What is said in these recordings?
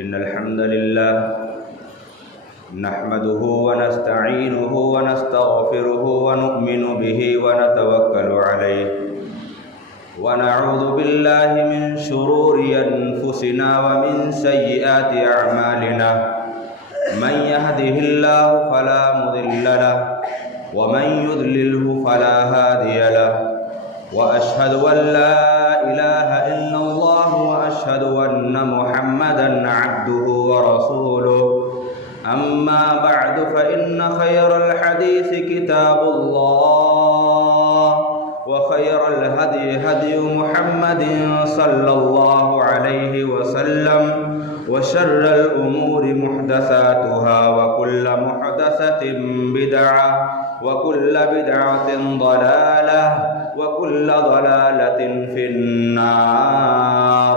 إن الحمد لله نحمده ونستعينه ونستغفره ونؤمن به ونتوكل عليه ونعوذ بالله من شرور أنفسنا ومن سيئات أعمالنا من يهده الله فلا مضل له ومن يضلله فلا هادي له وأشهد أن لا إله إلا الله وأشهد أن محمدا عبده ورسوله أما بعد فإن خير الحديث كتاب الله وخير الهدي هدي محمد صلى الله عليه وسلم وشر الأمور محدثاتها وكل محدثة بدعة وكل بدعة ضلالة وكل ضلالة في النار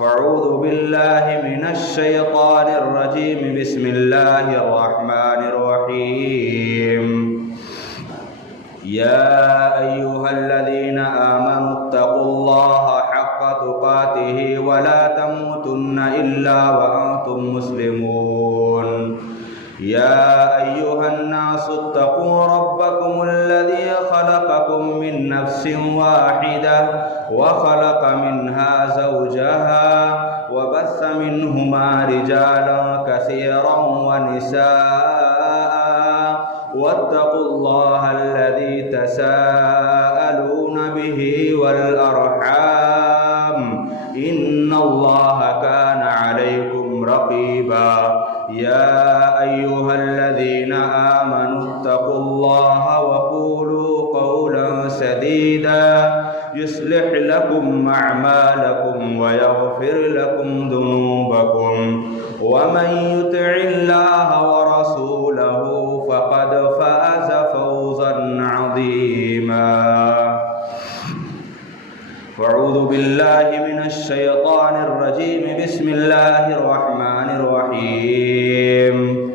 فاعوذ بالله من الشيطان الرجيم بسم الله الرحمن الرحيم يا أيها الذين آمنوا اتقوا الله حق تقاته ولا تموتن إلا وأنتم مسلمون يا أيها الناس اتقوا ربكم الذي خلقكم من نفس واحدة وخلق منها زوجها وبث منهما رجالا كثيرا ونساء واتقوا الله الذي تساءلون به والأرحام إن الله كان عليكم رقيبا يا أيها الذين آمنوا اتقوا الله وقولوا قولا سديدا يصلح لكم أعمالكم ويغفر لكم ذنوبكم ومن يطع الله ورسوله فقد فاز فوزا عظيما أعوذ بالله من الشيطان الرجيم بسم الله الرحمن الرحيم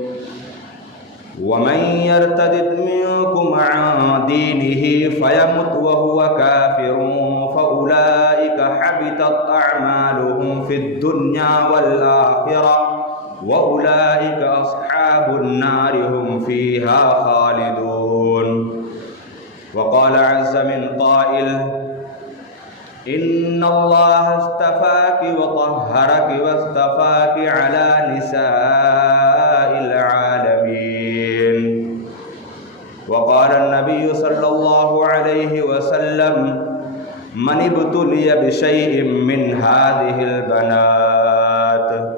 ومن يرتد منكم عن دينه فيمت وهو كافر فأولئك حبطت أعمالهم في الدنيا والآخرة وأولئك أصحاب النار هم فيها خالدون وقال عز من قائل إن الله اصطفاك وطهرك واصطفاك على نساء العالمين وقال النبي صلى الله عليه وسلم من ابتلي بشيء من هذه البنات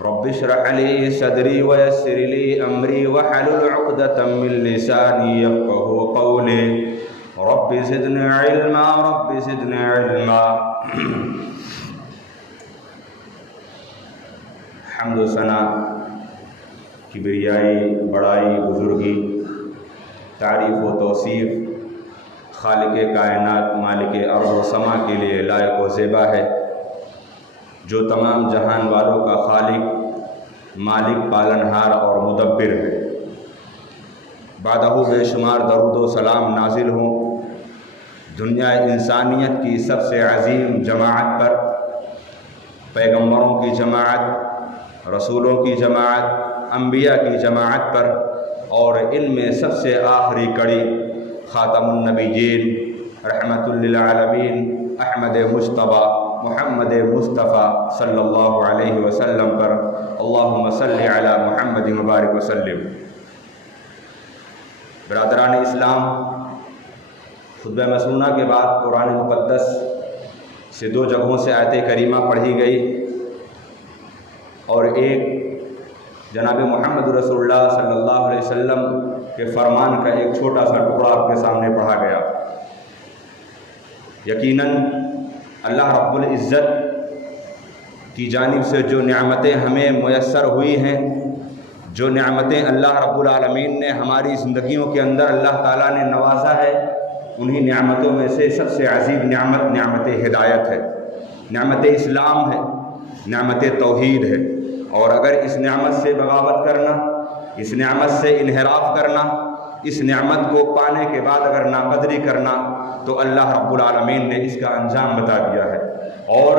رب اشرح لي صدري ويسر لي أمري واحلل عقدة من لساني يفقهوا قولي رب زدنی علما رب زدنی علما حمد و ثنا کبریائی بڑائی بزرگی تعریف و توصیف خالق کائنات مالک ارض و سما کے لیے لائق و زیبا ہے جو تمام جہان والوں کا خالق مالک پالنہار اور مدبر ہے بعدہ بے شمار درود و سلام نازل ہوں دنیا انسانیت کی سب سے عظیم جماعت پر پیغمبروں کی جماعت رسولوں کی جماعت انبیاء کی جماعت پر اور ان میں سب سے آخری کڑی خاتم النبیین رحمت للعالمین احمد مجتبی محمد مصطفیٰ صلی اللہ علیہ وسلم پر اللہم صلی علی محمد مبارک وسلم برادران اسلام خطبہ مسنونہ کے بعد قرآن مقدس سے دو جگہوں سے آیت کریمہ پڑھی گئی اور ایک جناب محمد رسول اللہ صلی اللہ علیہ وسلم کے فرمان کا ایک چھوٹا سا ٹکڑا آپ کے سامنے پڑھا گیا یقیناً اللہ رب العزت کی جانب سے جو نعمتیں ہمیں میسر ہوئی ہیں جو نعمتیں اللہ رب العالمین نے ہماری زندگیوں کے اندر اللہ تعالیٰ نے نوازا ہے انہی نعمتوں میں سے سب سے عظیم نعمت نعمت ہدایت ہے نعمت اسلام ہے نعمت توحید ہے اور اگر اس نعمت سے بغاوت کرنا اس نعمت سے انحراف کرنا اس نعمت کو پانے کے بعد اگر ناقدری کرنا تو اللہ رب العالمین نے اس کا انجام بتا دیا ہے اور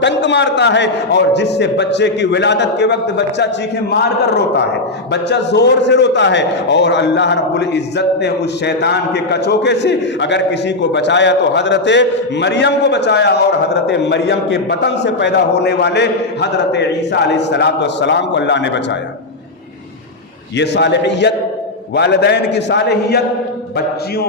ڈنک مارتا ہے اور جس سے بچے کی ولادت کے وقت بچہ چیخیں مار کر روتا ہے، بچہ زور سے روتا ہے، اور اللہ رب العزت نے اس شیطان کے کچوکے سے اگر کسی کو بچایا تو حضرت مریم کو بچایا، اور حضرت مریم کے بطن سے پیدا ہونے والے حضرت عیسیٰ علیہ السلام کو اللہ نے بچایا۔ یہ صالحیت، والدین کی صالحیت بچوں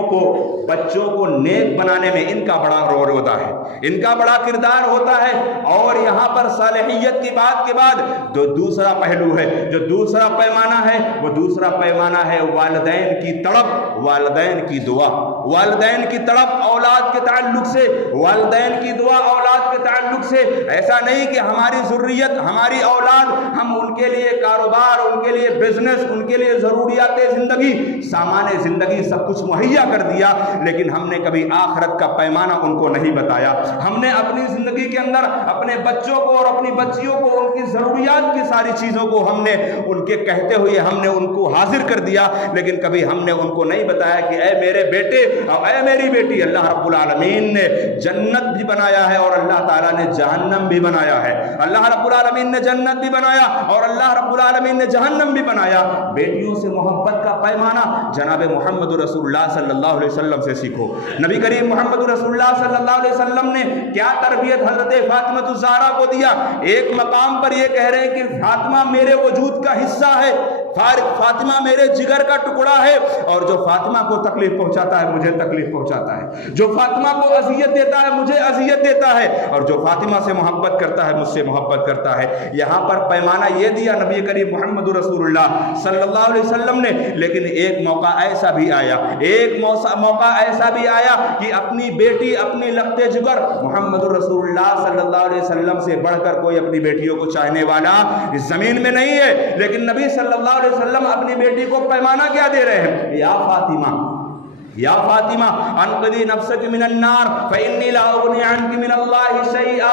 کو نیک بنانے میں ان کا بڑا رول ہوتا ہے، ان کا بڑا کردار ہوتا ہے۔ اور یہاں پر صالحیت کی بات کے بعد جو دوسرا پہلو ہے، جو دوسرا پیمانہ ہے، وہ دوسرا پیمانہ ہے والدین کی تڑپ، والدین کی دعا، والدین کی تڑپ اولاد کے تعلق سے، والدین کی دعا اولاد کے تعلق سے۔ ایسا نہیں کہ ہماری ذریت، ہماری اولاد، ہم ان کے لیے کاروبار، ان کے لیے بزنس، ان کے لیے ضروریات زندگی، سامان زندگی سب کچھ مہیا کر دیا، لیکن ہم نے کبھی آخرت کا پیمانہ ان کو نہیں بتایا۔ ہم نے اپنی زندگی کے اندر اپنے بچوں کو اور اپنی بچیوں کو ان کی ضروریات کی ساری چیزوں کو ہم نے ان کے کہتے ہوئے ہم نے ان کو حاضر کر دیا، لیکن کبھی ہم نے ان کو نہیں بتایا کہ اے میرے بیٹے اور اے میری بیٹی، اللہ رب العالمین نے جنت بھی بنایا ہے اور اللہ تعالیٰ نے جہنم بھی بنایا ہے۔ اللہ رب العالمین نے جنت بھی بنایا اور اللہ رب العالمین نے جہنم بھی بنایا۔ بیٹیوں سے محبت کا پیمانہ جناب محمد رسول اللہ صلی اللہ علیہ وسلم سے سیکھو۔ نبی کریم محمد رسول اللہ صلی اللہ علیہ وسلم نے کیا تربیت حضرت فاطمہ الزہرا کو دیا؟ ایک مقام پر یہ کہہ رہے ہیں کہ فاطمہ میرے وجود کا حصہ ہے، فاطمہ میرے جگر کا ٹکڑا ہے، اور جو فاطمہ کو تکلیف پہنچاتا ہے مجھے تکلیف پہنچاتا ہے، جو فاطمہ کو اذیت دیتا ہے مجھے اذیت دیتا ہے، اور جو فاطمہ سے محبت کرتا ہے مجھ سے محبت کرتا ہے۔ یہاں پر پیمانہ یہ دیا نبی کریم محمد رسول اللہ صلی اللہ علیہ وسلم نے، لیکن ایک موقع ایسا بھی آیا، کہ اپنی بیٹی، اپنی لخت جگر محمد رسول اللہ صلی اللہ علیہ وسلم سے بڑھ کر کوئی اپنی بیٹیوں کو چاہنے والا اس زمین میں نہیں ہے، لیکن نبی صلی اللہ علیہ وسلم اپنی بیٹی کو پیمانہ کیا دے رہے ہیں؟ یا فاطمہ انقذی نفسک من النار فإنی لا اغنی عنک من اللہ شیئا۔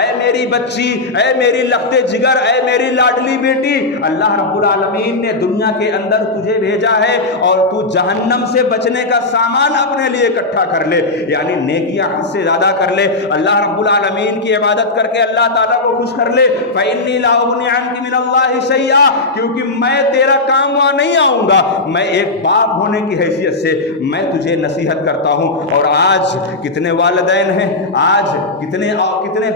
اے میری بچی، اے میری لخت جگر، اے میری لاڈلی بیٹی، اللہ رب العالمین نے دنیا کے اندر تجھے بھیجا ہے اور تو جہنم سے بچنے کا سامان اپنے لیے اکٹھا کر لے، یعنی نیکیاں حد سے زیادہ کر لے، اللہ رب العالمین کی عبادت کر کے اللہ تعالیٰ کو خوش کر لے۔ فإنی لا اغنی عنک من اللہ شیئا، کیونکہ میں تیرا کام وہاں نہیں آؤں گا، میں ایک باپ ہونے کی حیثیت سے میں تجھے نصیحت کرتا ہوں۔ اور آج کتنے والدین ہیں، آج کتنے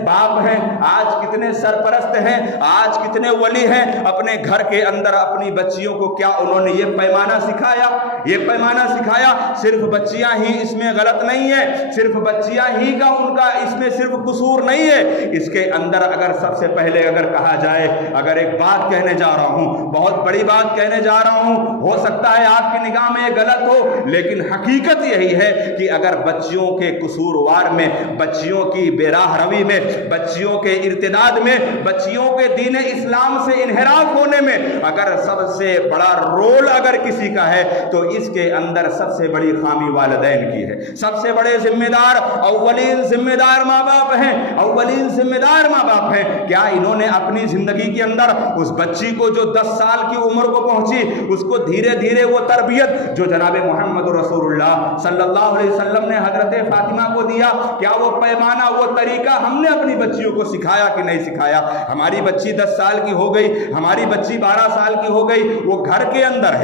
باپ ہیں، آج کتنے سرپرست ہیں، آج کتنے ولی ہیں، اپنے گھر کے اندر اپنی بچیوں کو کیا انہوں نے یہ پیمانہ سکھایا؟ صرف بچیاں ہی اس میں غلط نہیں ہے، صرف بچیاں ہی کا ان کا اس میں صرف قصور نہیں ہے، اس کے اندر اگر سب سے پہلے اگر کہا جائے، اگر ایک بات کہنے جا رہا ہوں، بہت بڑی بات کہنے جا رہا ہوں، ہو سکتا ہے آپ کی نگاہ میں غلط ہو، لیکن حقیقت یہی ہے کہ اگر بچیوں کے قصوروار میں، بچیوں کی بے راہ روی میں، بچیوں کے ارتداد میں، بچیوں کے دین اسلام سے انحراف ہونے میں اگر سب سے بڑا رول اگر کسی کا ہے تو اس کے اندر سب سے بڑی خامی والدین کی ہے۔ سب سے بڑے ذمہ دار، اولین ذمہ دار ماں باپ ہیں، اولین ذمہ دار ماں باپ ہیں۔ کیا انہوں نے اپنی زندگی کے اندر اس بچی کو جو 10 سال کی عمر کو پہنچی، اس کو دھیرے دھیرے وہ تربیت جو جناب محمد رسول اللہ صلی اللہ علیہ وسلم نے حضرت فاطمہ کو دیا، کیا وہ پیمانہ، وہ طریقہ ہم نے اپنی بچیوں کو سکھایا کہ نہیں سکھایا؟ ہماری بچی 10 سال کی ہو گئی، ہماری بچی 12 سال کی ہو گئی، وہ گھر کے اندر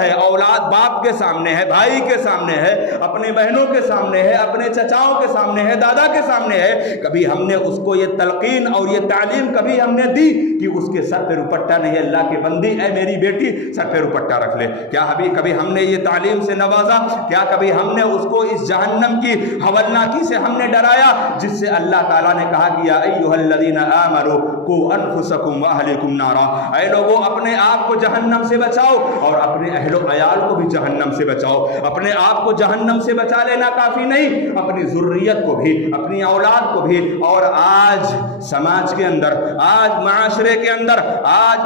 ہے، اولاد باپ کے سامنے ہے، بھائی کے سامنے ہے، اپنے بہنوں کے سامنے ہے، اپنے چچاؤں کے سامنے ہے، دادا کے سامنے ہے، کبھی ہم نے اس کو یہ تلقین اور یہ تعلیم کبھی ہم نے دی کہ اس کے سر پہ دوپٹہ نہیں؟ اللہ کے بندی، اے میری بیٹی سر پہ دوپٹہ رکھ لے۔ کیا کبھی ہم نے یہ تعلیم سے نوازا؟ کیا کبھی ہم نے اس کو اس جہنم کی ہولناکی سے ہم نے ڈرایا جس سے اللہ تعالیٰ نے کہا کہ یا ایھا الذین آمنوا قوا انفسکم واہلکم نارا، اے لوگوں اپنے آپ کو جہنم سے بچاؤ اور اپنے اہل و عیال کو بھی جہنم سے بچاؤ۔ اپنے آپ کو جہنم سے بچا لینا کافی نہیں، اپنی ذریت کو بھی، اپنی اولاد کو بھی۔ اور آج سماج کے اندر، آج معاشرے کے اندر، آج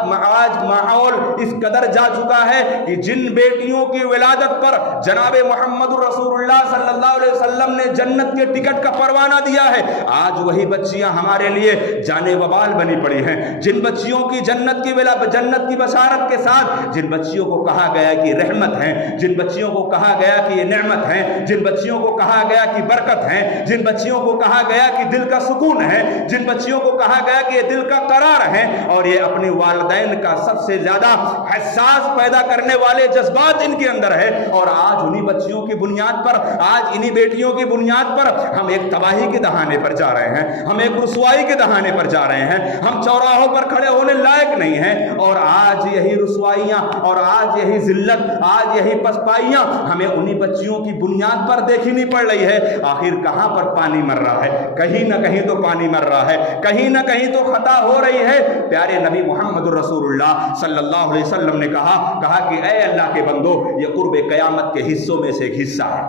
ماحول اس قدر جا چکا ہے کہ جن بیٹیوں کی ولادت پر جناب محمد رسول اللہ صلی اللہ علیہ وسلم نے جنت کے ٹکٹ کا پروانہ دیا ہے، آج وہی بچیاں ہمارے لیے جانے وبال بنی پڑھی پڑی ہیں, جن بچیوں کی جنت کی بشارت کے ساتھ جن بچیوں کو کہا گیا کہ رحمت ہیں, جن بچیوں کو کہا گیا کہ یہ نعمت ہیں, جن بچیوں کو کہا گیا کہ برکت ہیں, جن بچیوں کو کہا گیا کہ دل کا سکون ہے, جن بچیوں کو کہا گیا کہ یہ دل کا قرار ہے, اور یہ اپنے والدین کا سب سے زیادہ حساس پیدا کرنے والے جذبات ان کے اندر ہے. اور آج انہی بچیوں کی بنیاد پر, آج انہی بیٹیوں کی بنیاد پر ہم ایک تباہی کے دہانے پر جا رہے ہیں, ہم ایک رسوائی کے دہانے پر جا رہے ہیں, ہم چوراہوں پر کھڑے ہونے لائق نہیں ہیں. اور آج یہی رسوائیاں اور آج یہی ذلت, آج یہی پسپائیاں ہمیں انہی بچیوں کی بنیاد پر دیکھنی پڑ رہی ہے. آخر کہاں پر پانی مر رہا ہے؟ کہیں نہ کہیں تو پانی مر رہا ہے, کہیں نہ کہیں تو خطا ہو رہی ہے. پیارے نبی محمد رسول اللہ صلی اللہ علیہ وسلم نے کہا کہ اے اللہ کے بندو, یہ قرب قیامت کے حصوں میں سے ایک حصہ ہے.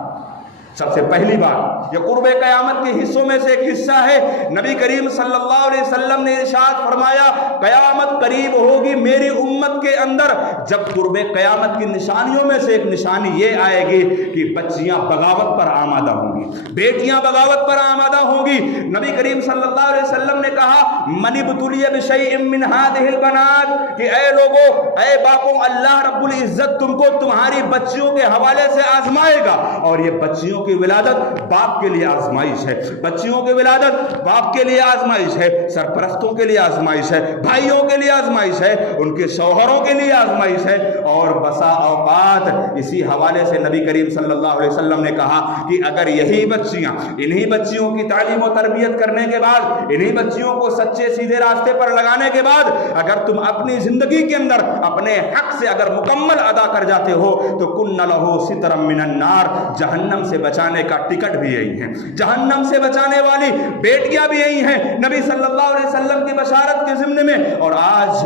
سب سے پہلی بات, یہ قرب قیامت کے حصوں میں سے ایک حصہ ہے. نبی کریم صلی اللہ علیہ وسلم نے ارشاد فرمایا, قیامت قریب ہوگی میری امت کے اندر جب قرب قیامت کی نشانیوں میں سے ایک نشانی یہ آئے گی کہ بچیاں بغاوت پر آمادہ ہوں گی, بیٹیاں بغاوت پر آمادہ ہوں گی. نبی کریم صلی اللہ علیہ وسلم نے کہا, من ابتلی بشیء من هذه البنات, کہ اے لوگو, اے باپوں, اللہ رب العزت تم کو تمہاری بچیوں کے حوالے سے آزمائے گا. اور یہ بچیوں کی ولادت باپ کے لیے آزمائش ہے, بچیوں کی ولادت باپ کے لیے آزمائش ہے, سرپرستوں کے لیے آزمائش ہے, بھائیوں کے لیے آزمائش ہے, ان کے شوہروں کے لیے آزمائش ہے. اور بسا اوقات اسی حوالے سے نبی کریم صلی اللہ علیہ وسلم نے کہا کہ اگر یہی بچیاں, انہی بچیوں کی تعلیم و تربیت کرنے کے بعد, انہی بچیوں کو سچے سیدھے راستے پر لگانے کے بعد اگر تم اپنی زندگی کے اندر اپنے حق سے اگر مکمل ادا کر جاتے ہو تو کن لہو سترا من النار, جہنم سے بچانے کا ٹکٹ بھی یہی ہے, جہنم سے بچانے والی بیٹیاں بھی یہی ہیں نبی صلی اللہ علیہ وسلم کی بشارت کے ضمن میں. اور آج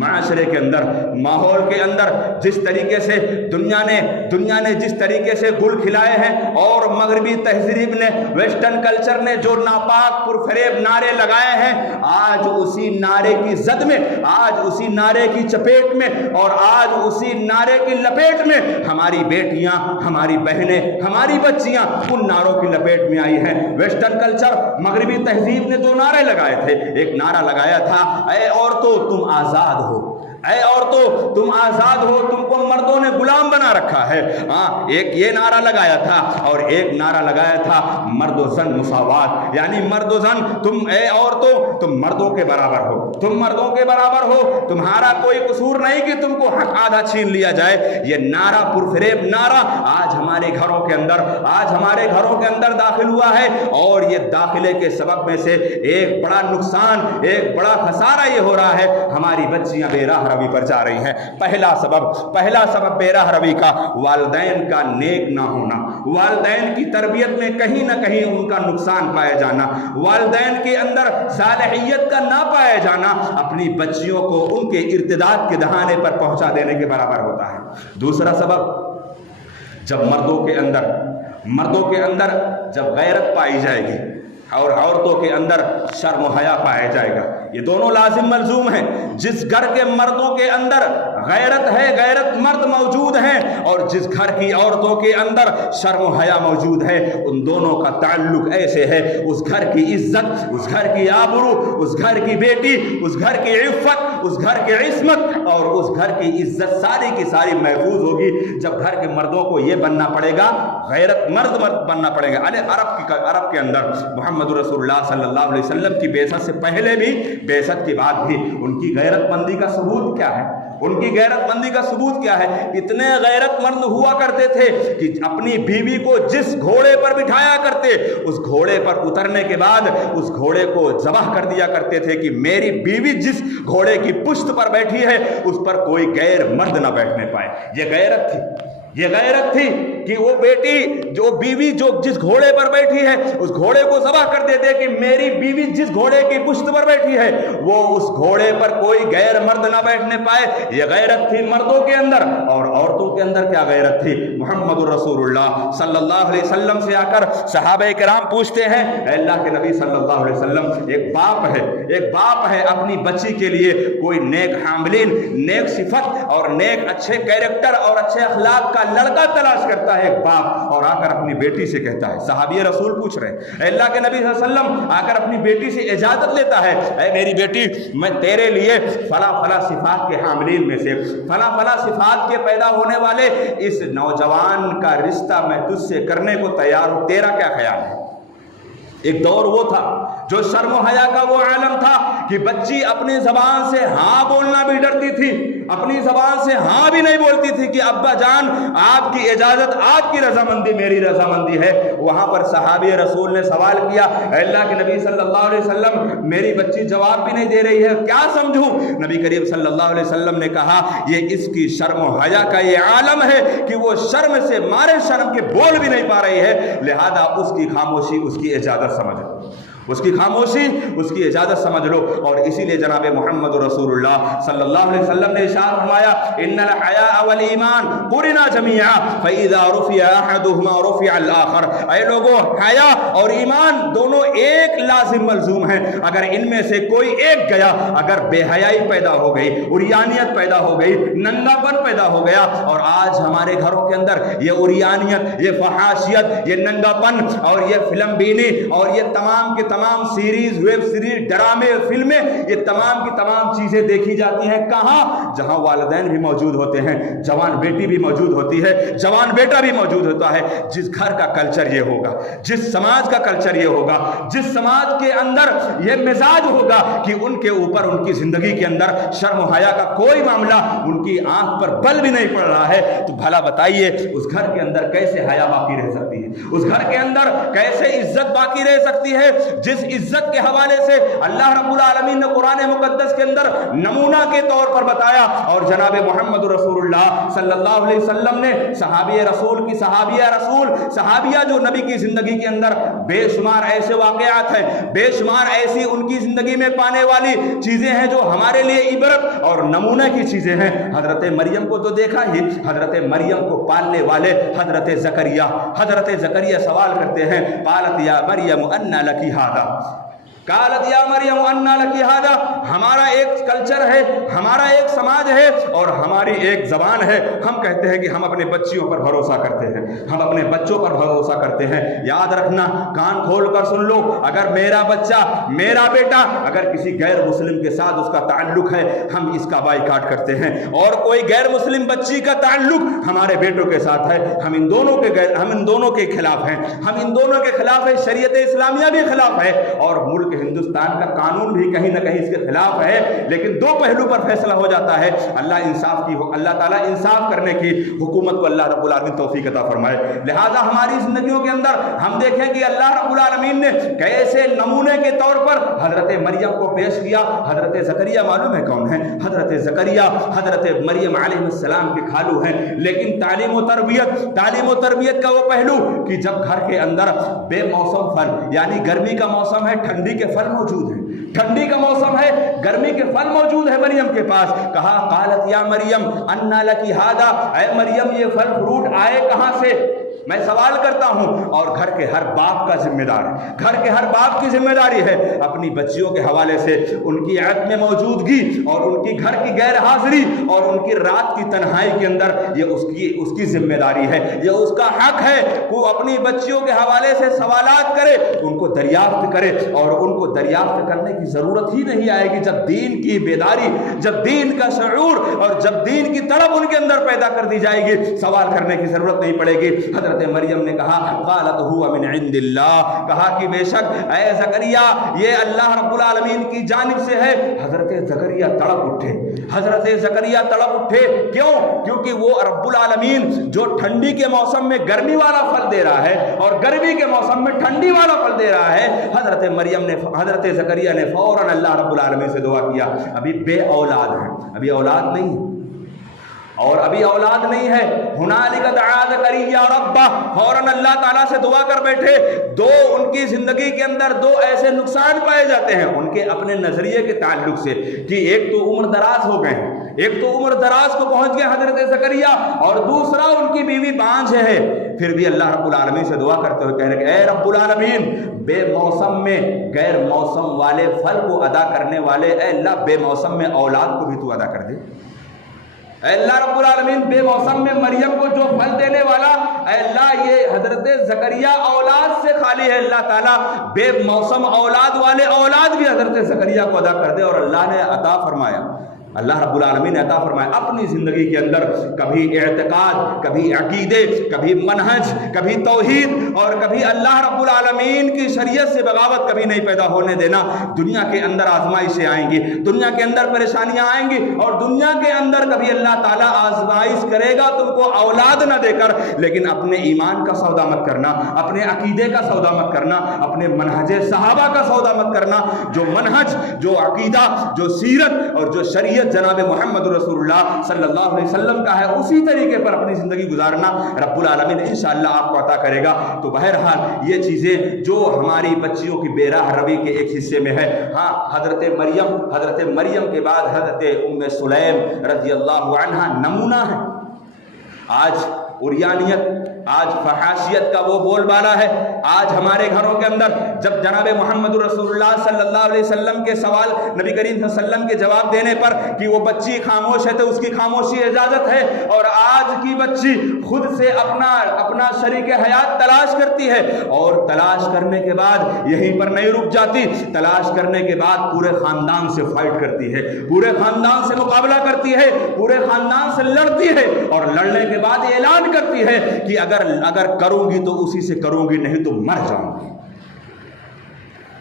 معاشرے کے اندر, ماحول کے اندر جس طریقے سے دنیا نے جس طریقے سے گل کھلائے ہیں, اور مغربی تہذیب نے, ویسٹرن کلچر نے جو ناپاک پرفریب نعرے لگائے ہیں, آج اسی نعرے کی زد میں, آج اسی نعرے کی چپیٹ میں, اور آج اسی نعرے کی لپیٹ میں ہماری بیٹیاں, ہماری بہنیں, ہماری بچیاں ان نعروں کی لپیٹ میں آئی ہیں. ویسٹرن کلچر, مغربی تہذیب نے دو نعرے لگائے تھے. ایک نعرہ لگایا تھا, اے عورتوں تم آزاد ہو, اے عورتوں تم آزاد ہو, تم کو مردوں نے غلام بنا رکھا ہے. ہاں, ایک یہ نعرہ لگایا تھا, اور ایک نعرہ لگایا تھا مرد و زن مساوات, یعنی مرد و زن, تم اے عورتوں تم مردوں کے برابر ہو, تم مردوں کے برابر ہو, تمہارا کوئی قصور نہیں کہ تم کو حق آدھا چھین لیا جائے. یہ نعرہ پرفریب نعرہ آج ہمارے گھروں کے اندر داخل ہوا ہے. اور یہ داخلے کے سبب میں سے ایک بڑا نقصان, ایک بڑا خسارہ یہ ہو رہا ہے, ہماری بچیاں بے راہ روی پر جا رہی ہیں. پہلا سبب بے راہ روی کا والدین کا نیک نہ ہونا, والدین کی تربیت میں کہیں نہ کہیں ان کا نقصان پایا جانا, والدین کے اندر صالحیت کا نہ پایا جانا اپنی بچیوں کو ان کے ارتداد کے دہانے پر پہنچا دینے کے برابر ہوتا ہے. دوسرا سبب, جب مردوں کے اندر جب غیرت پائی جائے گی اور عورتوں کے اندر شرم و حیا پایا جائے گا, یہ دونوں لازم ملزوم ہیں. جس گھر کے مردوں کے اندر غیرت ہے, غیرت مرد موجود ہیں, اور جس گھر کی عورتوں کے اندر شرم و حیا موجود ہے, ان دونوں کا تعلق ایسے ہے, اس گھر کی عزت, اس گھر کی آبرو, اس گھر کی بیٹی, اس گھر کی عفت, اس گھر کی عصمت اور اس گھر کی عزت ساری کی ساری محفوظ ہوگی. جب گھر کے مردوں کو یہ بننا پڑے گا, غیرت مرد بننا پڑے گا. عرب کے اندر محمد رسول اللہ صلی اللہ علیہ وسلم کی بعثت سے پہلے بھی, بعثت کے بعد بھی ان کی غیرت مندی کا ثبوت کیا ہے؟ ان کی غیرت مندی کا ثبوت کیا ہے؟ اتنے غیرت مند ہوا کرتے تھے کہ اپنی بیوی کو جس گھوڑے پر بٹھایا کرتے, اس گھوڑے پر اترنے کے بعد اس گھوڑے کو ذبح کر دیا کرتے تھے کہ میری بیوی جس گھوڑے کی پشت پر بیٹھی ہے اس پر کوئی غیر مرد نہ بیٹھنے پائے. یہ غیرت تھی, یہ غیرت تھی کہ وہ بیٹی, جو بیوی جو جس گھوڑے پر بیٹھی ہے اس گھوڑے کو ذبح کر دیتے کہ میری بیوی جس گھوڑے کی پشت پر بیٹھی ہے وہ اس گھوڑے پر کوئی غیر مرد نہ بیٹھنے پائے. یہ غیرت تھی مردوں کے اندر. اور عورتوں کے اندر کیا غیرت تھی؟ محمد رسول اللہ صلی اللہ علیہ وسلم سے آ کر صحابہ کرام پوچھتے ہیں, اے اللہ کے نبی صلی اللہ علیہ وسلم, ایک باپ ہے اپنی بچی کے لیے کوئی نیک حاملین, نیک صفت اور نیک اچھے کیریکٹر اور اچھے اخلاق کا کا لڑکا تلاش کرتا ہے ایک باپ، اور آ کر اپنی بیٹی سے کہتا ہے، صحابی رسول پوچھ رہے ہیں، اے اللہ کے نبی صلی اللہ علیہ وسلم، آ کر اپنی بیٹی سے اجازت لیتا ہے، اے میری بیٹی میں تیرے لیے فلاں فلاں صفات کے حاملین میں سے فلاں فلاں صفات کے پیدا ہونے والے اس نوجوان کا رشتہ میں تجھ سے کرنے کو تیار ہوں، تیرا کیا خیال ہے؟ ایک دور وہ تھا جو شرم و حیا کا وہ عالم تھا کہ بچی اپنی زبان سے ہاں بولنا بھی ڈرتی تھی، اپنی زبان سے ہاں بھی نہیں بولتی تھی کہ ابا جان آپ کی اجازت، آپ کی رضامندی میری رضامندی ہے۔ وہاں پر صحابی رسول نے سوال کیا، اے اللہ کے نبی صلی اللہ علیہ وسلم میری بچی جواب بھی نہیں دے رہی ہے، کیا سمجھوں؟ نبی کریم صلی اللہ علیہ وسلم نے کہا یہ اس کی شرم و حیا کا یہ عالم ہے کہ وہ شرم سے مارے شرم کے بول بھی نہیں پا رہی ہے، لہذا اس کی خاموشی اس کی اجازت سمجھ لو، اس کی خاموشی اس کی اجازت سمجھ لو۔ اور اسی لیے جناب محمد رسول اللہ صلی اللہ علیہ وسلم نے ارشاد فرمایا، ان الحیاء والایمان قرنا جميعا فاذا رفع احدهما رفع الاخر، اے لوگوں حیا اور ایمان دونوں ایک لازم ملزوم ہیں، اگر ان میں سے کوئی ایک گیا، اگر بے حیائی پیدا ہو گئی، عریانیت پیدا ہو گئی، ننگا پن پیدا ہو گیا، اور آج ہمارے گھروں کے اندر یہ عریانیت، یہ فحاشیت، یہ ننگا پن اور یہ فلم بینی اور یہ تمام کے تمام سیریز، ویب سیریز، ڈرامے، فلمیں، یہ تمام کی تمام چیزیں دیکھی جاتی ہیں کہاں؟ جہاں والدین بھی موجود ہوتے ہیں، جوان بیٹی بھی موجود ہوتی ہے، جوان بیٹا بھی موجود ہوتا ہے۔ جس گھر کا کلچر یہ ہوگا، جس سماج کا کلچر یہ ہوگا، جس سماج کے اندر یہ مزاج ہوگا کہ ان کے اوپر ان کی زندگی کے اندر شرم و حیا کا کوئی معاملہ ان کی آنکھ پر بل بھی نہیں پڑ رہا ہے، تو بھلا بتائیے اس گھر کے اندر کیسے حیا باقی رہ سکتی ہے؟ اس گھر کے اندر کیسے عزت باقی رہ سکتی ہے؟ جس عزت کے حوالے سے اللہ رب العالمین نے قرآن مقدس کے اندر نمونہ کے طور پر بتایا، اور جناب محمد رسول اللہ صلی اللہ علیہ وسلم نے صحابیہ رسول کی صحابیہ جو نبی کی زندگی کے اندر بے شمار ایسے واقعات ہیں، بے شمار ایسی ان کی زندگی میں پانے والی چیزیں ہیں جو ہمارے لیے عبرت اور نمونہ کی چیزیں ہیں۔ حضرت مریم کو تو دیکھا ہی، حضرت مریم کو پالنے والے حضرت زکریا سوال کرتے ہیں، قالت یا مریم انّا لکی ھذا، قالت یا مریم انّا لکی ھذا، ہمارا ایک کلچر ہے، ہمارا ایک سماج ہے اور ہماری ایک زبان ہے، ہم کہتے ہیں کہ ہم اپنے بچیوں پر بھروسہ کرتے ہیں، ہم اپنے بچوں پر بھروسہ کرتے ہیں۔ یاد رکھنا، کان کھول کر سن لو، اگر میرا بچہ، میرا بیٹا اگر کسی غیر مسلم کے ساتھ اس کا تعلق ہے، ہم اس کا بائیکاٹ کرتے ہیں، اور کوئی غیر مسلم بچی کا تعلق ہمارے بیٹوں کے ساتھ ہے، ہم ان دونوں کے خلاف ہیں، ہم ان دونوں کے خلاف ہے، شریعت اسلامیہ بھی خلاف ہے، اور ملک ہندوستان کا قانون بھی کہیں نہ کہیں اس کے خلاف ہے، لیکن دو پہلو پر فیصلہ ہو جاتا ہے۔ اللہ تعالیٰ انصاف کرنے کی حکومت کو اللہ رب العالمین توفیق عطا فرمائے۔ لہٰذا ہماری زندگیوں کے اندر ہم دیکھیں کہ اللہ رب العالمین نے کیسے نمونے کے طور پر حضرت مریم کو پیش کیا۔ حضرت زکریا معلوم ہے کون ہے؟ حضرت زکریا حضرت مریم علیہ السلام کے خالو ہیں، لیکن تعلیم و تربیت کا وہ پہلو کہ جب گھر کے اندر بے موسم پھل، یعنی گرمی کا موسم ہے، ٹھنڈی کے پھل موجود ہیں، ٹھنڈی کا موسم ہے، گرمی کے پھل موجود ہے مریم کے پاس، کہا قالت یا مریم انّا لکی ھذا، اے مریم یہ پھل فروٹ آئے کہاں سے؟ میں سوال کرتا ہوں، اور گھر کے ہر باپ کا ذمہ دار ہے، گھر کے ہر باپ کی ذمہ داری ہے اپنی بچیوں کے حوالے سے ان کی عدم موجودگی اور ان کی گھر کی غیر حاضری اور ان کی رات کی تنہائی کے اندر یہ اس کی ذمہ داری ہے، یہ اس کا حق ہے، وہ اپنی بچیوں کے حوالے سے سوالات کرے، ان کو دریافت کرے، اور ان کو دریافت کرنے کی ضرورت ہی نہیں آئے گی جب دین کی بیداری، جب دین کا شعور اور جب دین کی طلب ان کے اندر پیدا کر دی جائے گی، سوال کرنے کی ضرورت نہیں پڑے گی۔ حضرت مریم نے کہا قالت هو من عند اللہ، کہا کہ بے شک اے زکریا یہ اللہ رب العالمین کی جانب سے ہے۔ حضرت زکریا تڑپ اٹھے، کیوں؟ کیونکہ وہ رب العالمین جو ٹھنڈی کے موسم میں گرمی والا پھل دے رہا ہے اور گرمی کے موسم میں ٹھنڈی والا پھل دے رہا ہے، حضرت زکریا نے فوراً اللہ رب العالمین سے دعا کیا۔ ابھی بے اولاد ہیں، ابھی اولاد نہیں ہے، اور ابھی اولاد نہیں ہے، ہنالک دعا زکریا ربہ، فوراً اللہ تعالیٰ سے دعا کر بیٹھے۔ دو ان کی زندگی کے اندر دو ایسے نقصان پائے جاتے ہیں ان کے اپنے نظریے کے تعلق سے کہ ایک تو عمر دراز ہو گئے، ایک تو عمر دراز کو پہنچ گئے حضرت زکریا، اور دوسرا ان کی بیوی بانجھ ہے۔ پھر بھی اللہ رب العالمین سے دعا کرتے ہوئے کہہ رہے کہ اے رب العالمین بے موسم میں غیر موسم والے پھل کو ادا کرنے والے، اے اللہ بے موسم میں اولاد کو بھی تو ادا کر دے۔ اے اللہ رب العالمین بے موسم میں مریم کو جو پھل دینے والا، اے اللہ یہ حضرت زکریا اولاد سے خالی ہے، اللہ تعالیٰ بے موسم اولاد والے اولاد بھی حضرت زکریا کو عطا کر دے۔ اور اللہ نے عطا فرمایا، اللہ رب العالمین نے عطا فرمایا اپنی زندگی کے اندر کبھی اعتقاد، کبھی عقیدے، کبھی منہج، کبھی توحید اور کبھی اللہ رب العالمین کی شریعت سے بغاوت کبھی نہیں پیدا ہونے دینا۔ دنیا کے اندر آزمائشیں آئیں گی، دنیا کے اندر پریشانیاں آئیں گی، اور دنیا کے اندر کبھی اللہ تعالیٰ آزمائش کرے گا تم کو اولاد نہ دے کر، لیکن اپنے ایمان کا سودا مت کرنا، اپنے عقیدے کا سودا مت کرنا، اپنے منہج صحابہ کا سودا مت کرنا۔ جو منہج، جو عقیدہ، جو سیرت اور جو شریعت جناب محمد رسول اللہ صلی اللہ علیہ وسلم کا ہے، اسی طریقے پر اپنی زندگی گزارنا رب العالمین انشاءاللہ آپ کو عطا کرے گا۔ تو بہرحال یہ چیزیں جو ہماری بچیوں کی بے راہ روی کے ایک حصے میں ہے، ہاں حضرت مریم کے بعد حضرت ام سلیم رضی اللہ عنہا نمونہ ہے۔ آج عریانیت، آج فحاشیت کا وہ بول بالا ہے۔ آج ہمارے گھروں کے اندر جب جناب محمد رسول اللہ صلی اللہ علیہ وسلم کے سوال نبی کریم صلی اللہ علیہ وسلم کے جواب دینے پر کہ وہ بچی خاموش ہے تو اس کی خاموشی اجازت ہے، اور آج کی بچی خود سے اپنا شریک حیات تلاش کرتی ہے، اور تلاش کرنے کے بعد یہیں پر نہیں رک جاتی، تلاش کرنے کے بعد پورے خاندان سے فائٹ کرتی ہے، پورے خاندان سے مقابلہ کرتی ہے، پورے خاندان سے لڑتی ہے، اور لڑنے کے بعد یہ اعلان کرتی ہے کہ اگر کروں گی تو اسی سے کروں گی، نہیں تو مر جاؤں گی۔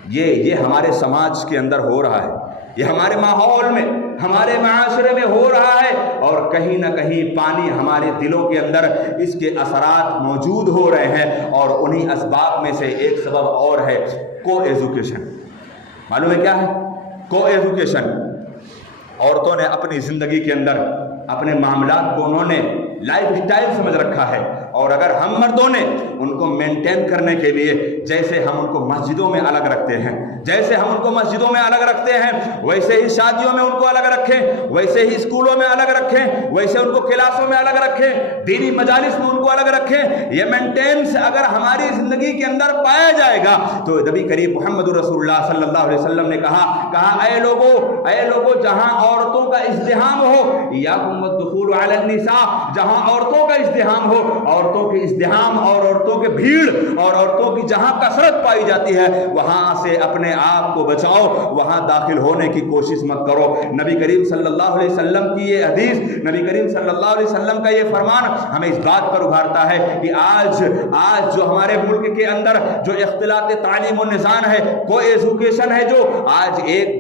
یہ ہمارے سماج کے اندر ہو رہا ہے، یہ ہمارے ماحول میں، ہمارے معاشرے میں ہو رہا ہے، اور کہیں نہ کہیں پانی ہمارے دلوں کے اندر اس کے اثرات موجود ہو رہے ہیں۔ اور انہی اسباب میں سے ایک سبب اور ہے کو ایجوکیشن۔ معلوم ہے کیا ہے کو ایجوکیشن؟ عورتوں نے اپنی زندگی کے اندر اپنے معاملات کو انہوں نے لائف اسٹائل سمجھ رکھا ہے، اور اگر ہم مردوں نے ان کو مینٹین کرنے کے لیے جیسے ہم ان کو مسجدوں میں الگ رکھتے ہیں، جیسے ہم ان کو مسجدوں میں الگ رکھتے ہیں، ویسے ہی شادیوں میں ان کو الگ رکھیں، ویسے ہی اسکولوں میں الگ رکھیں، ویسے ان کو کلاسوں میں الگ رکھیں، دینی مجالس میں ان کو الگ رکھیں۔ یہ مینٹینس اگر ہماری زندگی کے اندر پایا جائے گا تو نبی کریم محمد رسول اللہ صلی اللہ علیہ وسلم نے کہا اے لوگو جہاں عورتوں کا ازدحام ہو، یاکم الدخول علی النساء، جہاں عورتوں کا ازدحام ہو، عورتوں کے ازدحام اور عورتوں کے بھیڑ اور عورتوں کی جہاں کثرت پائی جاتی ہے وہاں سے اپنے آپ کو بچاؤ، وہاں داخل ہونے کی کوشش مت کرو۔ نبی کریم صلی اللہ علیہ وسلم کی یہ حدیث، نبی کریم صلی اللہ علیہ وسلم کا یہ فرمان ہمیں اس بات پر ابھارتا ہے کہ آج جو ہمارے ملک کے اندر جو اختلاط تعلیم و نظام ہے، کو ایجوکیشن ہے، جو آج ایک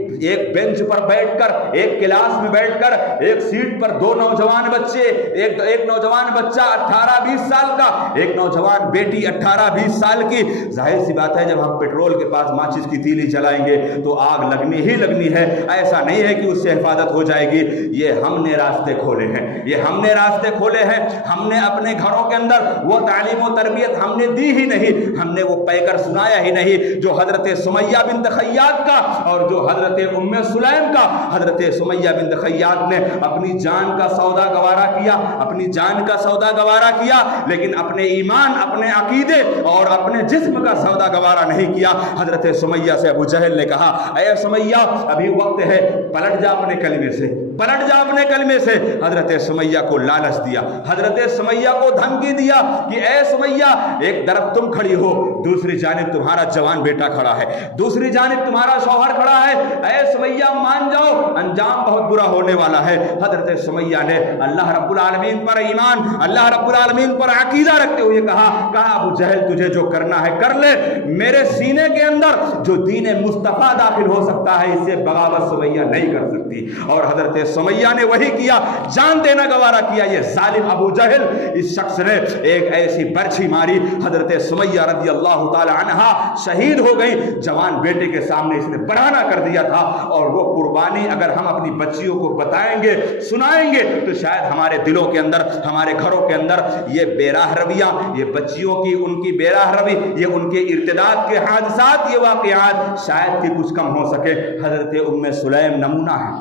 بینچ پر بیٹھ کر، ایک کلاس میں بیٹھ کر، ایک سیٹ پر دو نوجوان بچے، ایک نوجوان بچہ 18-20 سال کا، ایک نوجوان بیٹی 18-20 سال کی، ظاہر سی بات ہے جب ہم پیٹرول کے پاس ماچس کی تیلی جلائیں گے تو آگ لگنی ہی لگنی ہے، ایسا نہیں ہے کہ اس سے حفاظت ہو جائے گی۔ یہ ہم نے راستے کھولے ہیں، یہ ہم نے راستے کھولے ہیں، ہم نے اپنے گھروں کے اندر وہ تعلیم و تربیت ہم نے دی ہی نہیں، ہم نے وہ پیکر سنایا ہی نہیں جو حضرت سمیہ بنت خیاط کا اور جو حضرت ام سلیم کا۔ حضرت سمیہ بنت خیاط نے اپنی جان کا سودا گوارا کیا، اپنی جان کا سودا گوارا کیا، لیکن اپنے ایمان، اپنے عقیدے اور اپنے جسم کا سودا گوارا نہیں کیا۔ حضرت سمیہ سے ابو جہل نے کہا اے سمیہ ابھی وقت ہے، پلٹ جا اپنے کلمے سے، پلٹ جا اپنے کلمے سے۔ حضرت سمیہ کو لالچ دیا، حضرت سمیہ کو دھمکی دیا کہ اے سمیہ ایک طرف تم کھڑی ہو، دوسری جانب تمہارا جوان بیٹا کھڑا ہے، دوسری جانب تمہارا شوہر کھڑا ہے، اے سمیہ مان جاؤ، انجام بہت برا ہونے والا ہے۔ حضرت سمیہ نے اللہ رب العالمین پر ایمان، اللہ رب العالمین پر عقیدہ رکھتے ہوئے کہا ابو جہل تجھے جو کرنا ہے کر لے، میرے سینے کے اندر جو دین مصطفیٰ داخل ہو سکتا ہے اس سے بغاوت سمیہ نہیں کر سکتی۔ اور حضرت سمیہ نے وہی کیا، جان دینا گوارا کیا۔ یہ ظالم ابو جہل، اس شخص نے ایک ایسی برچھی ماری، حضرت سمیہ رضی اللہ تعالی عنہا شہید ہو گئی۔ جوان بیٹے کے سامنے اس نے بڑھانا کر دیا تھا، اور وہ قربانی اگر ہم اپنی بچیوں کو بتائیں گے، سنائیں گے تو شاید ہمارے دلوں کے اندر، ہمارے گھروں کے اندر یہ بے راہ رویاں، یہ بچیوں کی ان کی بے راہ روی، یہ ان کے ارتداد کے حادثات، یہ واقعات شاید کہ کچھ کم ہو سکے۔ حضرت ام سلیم نمونہ ہے،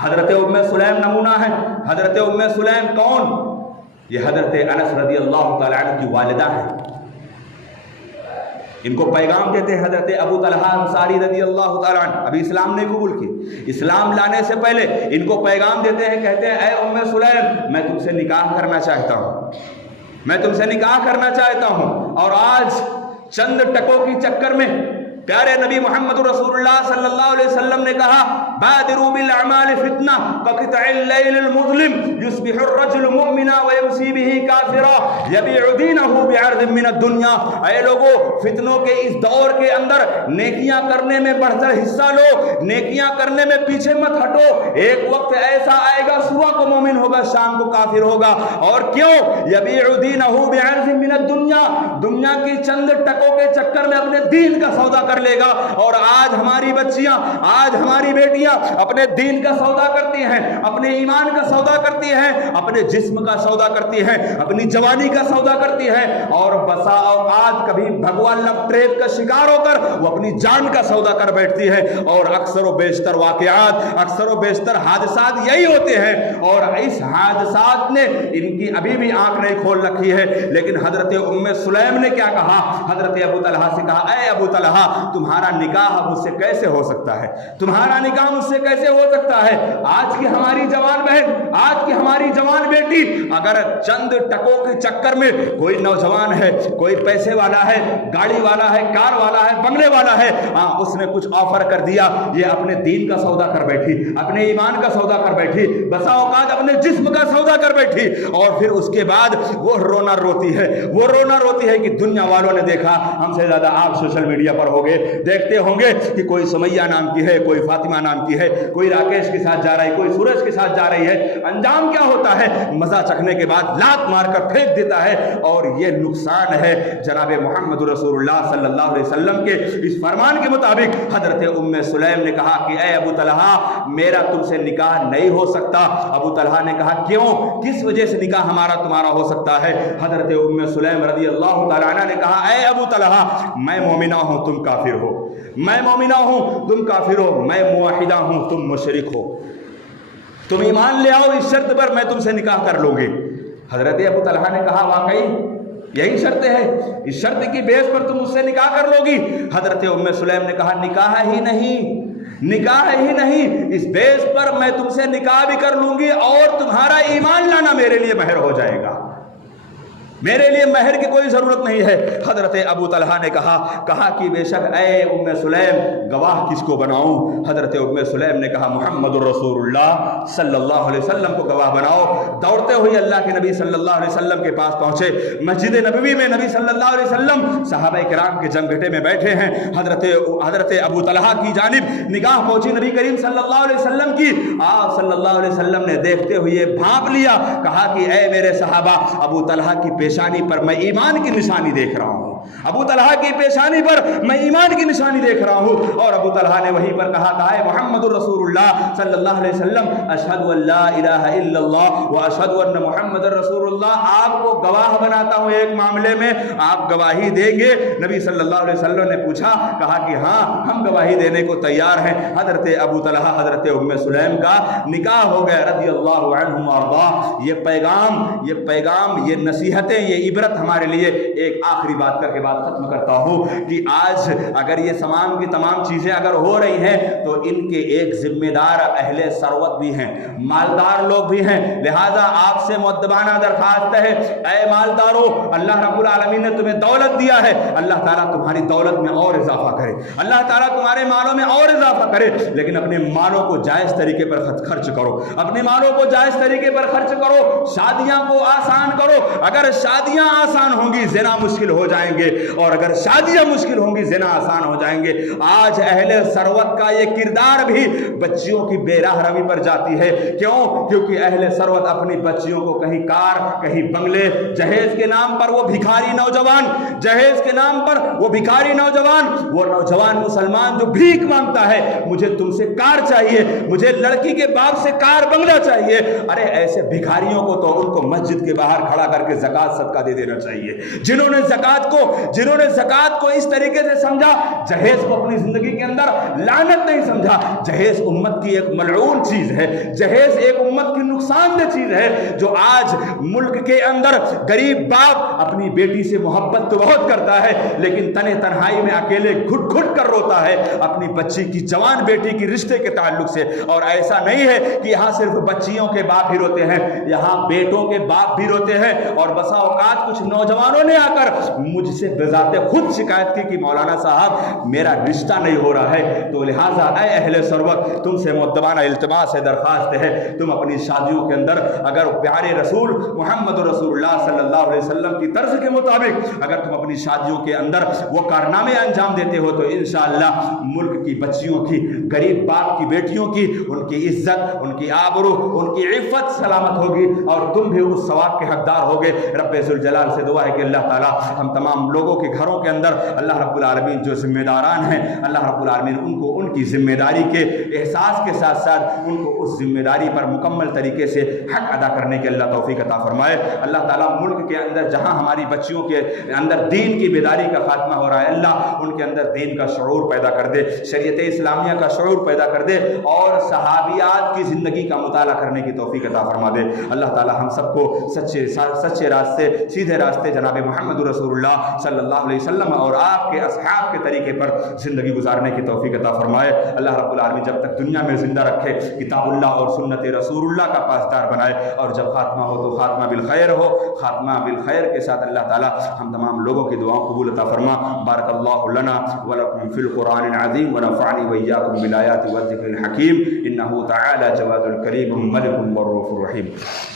حضرت ام سلیم نمونہ ہے۔ حضرت ام سلیم کون؟ یہ حضرت انس رضی اللہ تعالی عنہ کی والدہ ہے۔ ان کو پیغام دیتے ہیں حضرت ابو طلحہ انصاری رضی اللہ تعالیٰ عنہ، ابھی اسلام نہیں قبول کی، اسلام لانے سے پہلے ان کو پیغام دیتے ہیں، کہتے ہیں اے ام سلیم میں تم سے نکاح کرنا چاہتا ہوں، میں تم سے نکاح کرنا چاہتا ہوں۔ اور آج چند ٹکوں کی چکر میں پیارے نبی محمد رسول اللہ صلی اللہ علیہ وسلم نے کہا بادروا بالاعمال فتنہ كقطع الليل المظلم يصبح الرجل مؤمنا ويمسي به كافرا يبيع دينه بعرض من الدنيا۔ اے لوگو، فتنوں کے اس دور کے اندر نیکیاں کرنے میں بڑھ کر حصہ لو، نیکیاں کرنے میں پیچھے مت ہٹو۔ ایک وقت ایسا آئے گا صبح کو مومن ہوگا، شام کو کافر ہوگا۔ اور کیوں؟ يبيع دينه بعرض من الدنيا، دنیا کی چند ٹکوں کے چکر میں اپنے دین کا سودا کر لے گا۔ اور آج ہماری بچیاں، آج ہماری بیٹیاں اپنے دین کا سودا کرتی ہیں، اپنے ایمان کا سودا کرتی ہیں، اپنے جسم کا سودا کرتی ہیں، اپنی جوانی کا سودا کرتی ہیں، اور بسا اوقات کبھی بھگوا لو ٹریپ کا شکار ہو کر وہ اپنی جان کا سودا کر بیٹھتی ہے۔ اور اکثر و بیشتر واقعات، اکثر و بیشتر حادثات یہی ہوتے ہیں۔ اور اس حادثات نے ان کی ابھی بھی آنکھ نہیں کھول رکھی ہے۔ لیکن حضرت ام سلیم نے کیا کہا؟ حضرت ابو طلحہ سے کہا اے ابو طلحہ تمہارا نکاح مجھ سے کیسے ہو سکتا ہے؟ تمہارا نکاح مجھ سے کیسے ہو سکتا ہے؟ آج کی ہماری جوان بہن، آج کی ہماری جوان بیٹی اگر چند ٹکوں کے چکر میں کوئی نوجوان ہے، کوئی پیسے والا ہے، گاڑی والا ہے، کار والا ہے، بنگلے والا ہے، اس نے کچھ آفر کر دیا، یہ اپنے دین کا سودا کر بیٹھی، اپنے ایمان کا سودا کر بیٹھی، بسا اوقات اپنے جسم کا سودا کر بیٹھی، اور پھر اس کے بعد وہ رونا روتی ہے، وہ رونا روتی ہے کہ دنیا والوں نے دیکھا، ہم سے زیادہ آپ سوشل میڈیا پر ہوگے، دیکھتے ہوں گے کہ کوئی سمیہ نام کی ہے، کوئی فاطمہ نام کی ہے، کوئی راکیش کے ساتھ جا رہی ہے، کوئی سورج کے ساتھ جا رہی ہے۔ انجام کیا ہوتا ہے؟ مزہ چکھنے کے بعد لات مار کر پھینک دیتا ہے۔ اور یہ نقصان ہے۔ جناب محمد رسول اللہ صلی اللہ علیہ وسلم کے اس فرمان کے مطابق حضرت ام سلیم نے کہا کہ اے ابو طلحہ میرا تم سے نکاح نہیں ہو سکتا۔ ابو طلحہ نے کہا کیوں؟ کس وجہ سے نکاح ہمارا تمہارا ہو سکتا ہے؟ حضرت ام سلیم رضی اللہ تعالیٰ عنہ نے کہا اے ابو طلحہ میں مومنہ ہوں تم کافر ہو، میں مومنہ ہوں تم کافر ہو، میں موحدہ ہوں تم مشرک ہو، تم ایمان لے آؤ، اس شرط پر میں تم سے نکاح کر لوں گی۔ حضرت ابو طلحہ نے کہا واقعی یہی شرط ہے، اس شرط کی بیس پر تم اس سے نکاح کر لو گی؟ حضرت ام سلیم نے کہا نکاح ہی نہیں، نکاح ہی نہیں، اس بیس پر میں تم سے نکاح بھی کر لوں گی اور تمہارا ایمان لانا میرے لیے مہر ہو جائے گا، میرے لیے مہر کی کوئی ضرورت نہیں ہے۔ حضرت ابو طلحہ نے کہا کہ بے شک اے ام سلیم گواہ کس کو بناؤں؟ حضرت ام سلیم نے کہا محمد رسول اللہ صلی اللہ علیہ وسلم کو گواہ بناؤ۔ دوڑتے ہوئے اللہ کے نبی صلی اللہ علیہ وسلم کے پاس پہنچے، مسجد نبوی میں نبی صلی اللہ علیہ وسلم صحابہ کرام کے جمگھٹے میں بیٹھے ہیں، حضرت ابو طلحہ کی جانب نگاہ پہنچی نبی کریم صلی اللہ علیہ وسلم کی، آپ صلی اللہ علیہ وسلم نے دیکھتے ہوئے بھانپ لیا، کہا کہ اے میرے صحابہ ابو طلحہ کی پیشانی پر میں ایمان کی نشانی دیکھ رہا ہوں، ابو طلحہ کی پیشانی پر میں ایمان کی نشانی دیکھ رہا ہوں۔ اور ابو طلحہ نے وہیں پر کہا ہے محمد رسول اللہ صلی اللہ علیہ وسلم اشہد ان لا الہ الا اللہ و اشہد ان محمد رسول اللہ، آپ کو گواہ بناتا ہوں ایک معاملے میں، آپ گواہی دیں گے؟ نبی صلی اللہ علیہ وسلم نے پوچھا، کہا کہ ہاں ہم گواہی دینے کو تیار ہیں۔ حضرت ابو طلحہ حضرت ام سلیم کا نکاح ہو گیا رضی اللہ عنہم وارضاہ۔ یہ پیغام یہ نصیحتیں یہ عبرت ہمارے لیے ایک آخری بات کر کے بات ختم کرتا ہوں کہ آج اگر یہ تمام کی تمام چیزیں اگر ہو رہی ہیں تو ان کے ایک ذمہ دار اہل ثروت بھی ہیں، مالدار لوگ بھی ہیں۔ لہذا آپ سے مؤدبانہ درخواست ہے اے مالداروں، اللہ رب العالمین نے تمہیں دولت دیا ہے، اللہ تعالیٰ تمہاری دولت میں اور اضافہ کرے، اللہ تعالیٰ تمہارے مالوں میں اور اضافہ کرے، لیکن اپنے مالوں کو جائز طریقے پر خرچ کرو، اپنے مالوں کو جائز طریقے پر خرچ کرو، شادیاں کو آسان کرو۔ اگر شادیاں آسان ہوں گی زنا مشکل ہو جائیں گے، اور اگر شادیاں مشکل ہوں گی زنا آسان ہو جائیں گے۔ آج اہل ثروت کا یہ کردار بھی بچیوں کی بے راہ روی پر جاتی ہے۔ کیوں؟ کیونکہ اہل ثروت اپنی بچیوں کو کہیں کار کہیں بنگلے، جہیز کے نام پر وہ بھکاری نوجوان، جہیز کے نام پر وہ بھکاری نوجوان، وہ نوجوان مسلمان جو بھیک مانگتا ہے مجھے تم سے کار چاہیے، مجھے لڑکی کے باپ سے کار بنگلہ چاہیے، ارے ایسے بھکاریوں کو تو ان کو مسجد کے باہر کھڑا کر کے زکوٰۃ صدقہ دے دینا چاہیے۔ جنہوں نے زکوٰۃ کو جنہوں نے زکوٰۃ کو اس طریقے سے سمجھا، جہیز کو اپنی زندگی کے اندر لعنت نہیں سمجھا۔ جہیز امت کی ایک ملعون چیز ہے، جہیز ایک امت کی نقصان دہ چیز ہے، جو آج ملک کے اندر غریب باپ اپنی بیٹی سے محبت تو بہت کرتا ہے، لیکن تنہائی تنہائی میں اکیلے گھٹ گھٹ کر روتا ہے اپنی بچی کی، جوان بیٹی کی رشتے کے تعلق سے۔ اور ایسا نہیں ہے کہ یہاں صرف بچیوں کے باپ ہی روتے ہیں، یہاں بیٹوں کے باپ بھی روتے ہیں۔ اور بسا اوقات کچھ نوجوانوں نے آ کر مجھ سے بذات خود شکایت کی کہ مولانا صاحب میرا رشتہ نہیں ہو رہا ہے۔ تو لہٰذا اے اہل سروت، تم سے مؤدبانہ التماس ہے، درخواست ہے، تم اپنی شادیوں کے اندر اگر پیارے رسول محمد رسول اللہ صلی اللہ علیہ وسلم کی طرز کے مطابق اگر تم اپنی شادیوں کے اندر وہ کارنامے انجام دیتے ہو تو انشاءاللہ ملک کی بچیوں کی، غریب باپ کی بیٹیوں کی، ان کی عزت، ان کی آبرو، ان کی عفت سلامت ہوگی، اور تم بھی اس ثواب کے حقدار ہوگے۔ رب ذوالجلال سے دعا ہے کہ اللہ تعالی ہم تمام لوگوں کے گھروں کے اندر اللہ رب العالمین جو ذمہ داران ہیں، اللہ رب العالمین ان کو ان کی ذمہ داری کے احساس کے ساتھ ساتھ ان کو اس ذمہ داری پر مکمل طریقے سے حق ادا کرنے کے اللہ توفیق عطا فرمائے۔ اللہ تعالیٰ ملک کے اندر جہاں ہماری بچیوں کے اندر دین کی بیداری کا خاتمہ ہو رہا ہے، اللہ ان کے اندر دین کا شعور پیدا کر دے، شریعت اسلامیہ کا شعور پیدا کر دے، اور صحابیات کی زندگی کا مطالعہ کرنے کی توفیق عطا فرما دے۔ اللہ تعالیٰ ہم سب کو سچے راستے، سیدھے راستے جناب محمد رسول اللہ صلی اللہ علیہ وسلم اور آپ کے اصحاب کے طریقے پر زندگی گزارنے کی توفیق عطا فرمائے۔ اللہ رب العالمین جب تک دنیا میں زندہ رکھے کتاب اللہ اور سنت رسول اللہ کا پاسدار بنائے، اور جب خاتمہ ہو تو خاتمہ بالخیر ہو، خاتمہ بالخیر کے ساتھ اللہ تعالیٰ ہم تمام لوگوں کی دعاؤں قبول عطا فرما۔ بارک اللہ لنا ولکم فی القرآن العظیم ونفعنی وإیاکم بالآیات والذکر الحکیم، انہ تعالی جواد الکریم ملک الرؤوف الرحیم۔